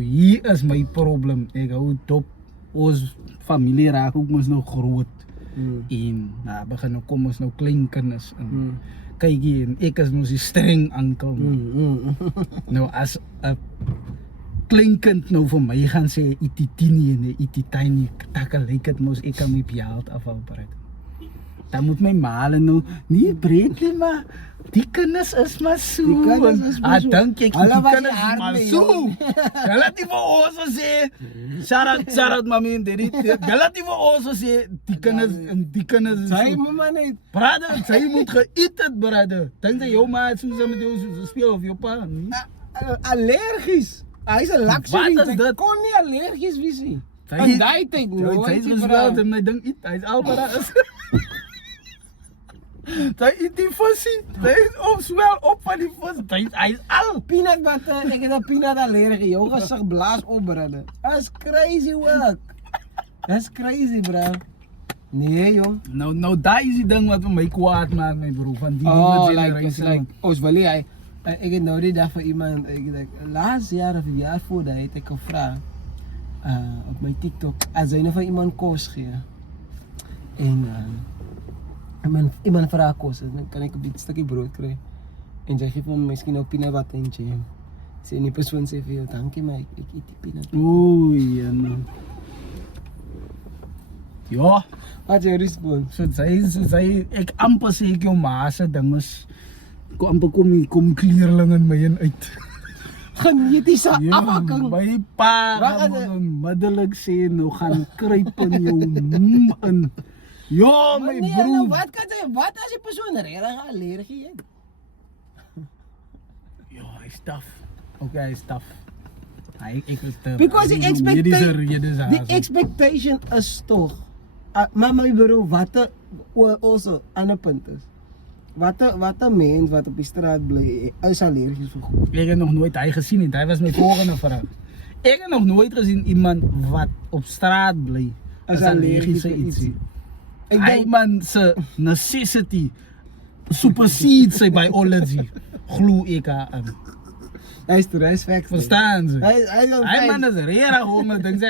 Hier is my probleem. Ek hou dop. Ons familie raak ook mos nou groot. En nou begin nou kom ons nou klein kinders in. Kyk hier, en ek is mos die streng ankel. Nou as 'n klein kind nou vir my gaan sê ititini en ititini, takke lyk dit mos ek kan my beeld afval bereik. Dan moet my male nou nie breed nie, maar die kinders is maar so. Dink ek die kinders is maar so. Hulle het nie vir ons gesê. Shout out mami en daddy. Hulle het nie vir ons gesê die kinders is Sy moet maar net. brother, sy moet geëet het, brother. Dink jy jou ma het soos met jou soos speel of jou pa nie? Allergies. Hy's 'n luxury. Wat is dit? Kon nie allergies wees nie. Sy- In daai tyd Hy nooit. is gesweld en my ding eet. Hy's albara is. Sy eet die visie. Sy is swel op van die vis. Hy's al. Peanut butter, ek het 'n peanut allergie. Jou gesig blaas op, brother. That's crazy work. That's crazy, bro. Nee, jong. Nou daai is die ding wat vir my kwaad maak, my bro, van die Oh, nuwe like, generasie. ons wil nie, ek het nou die dag vir iemand, ek het laas jaar of 'n jaar voor dat het ek gevra op my TikTok, as hy nou vir iemand kos gee. En iemand vra kos, dan kan ek 'n bietjie stukkie brood kry. En sy gee vir hom miskien nou peanut butter en jam. Sê die persoon sê vir jou, dankie maar ek eet die peanut butter. Oei, en ja, Wat is jou respons? so sy ek amper sê ek jou ma se ding is amper kom kleerling in my en uit. Genetiese Ja, afwakking. my pa Wat gaan is dit? onmiddellik sê nou gaan kruip in jou in. Ja, my Nee, nou broer. wat kan jy, wat as die persoon regtig allergie het? Ja, hy's taaf. Okay, hy's taaf. Ek is te Because die expectation expectation is toch, maar my broer, wat 'n also ander punt is. Wat 'n mens wat op die straat bly is allergies vir goed. Ek het nog nooit hy gesien nie. Hy was my volgende vraag. Ek het nog nooit gesien iemand wat op straat bly Is is allergies vir vir ietsie. Ek Hy dink man se necessity supersedes sy biology. Glo ek aan. hy's facts. Verstaan ze? Hy Hy man is regtig honger dink sy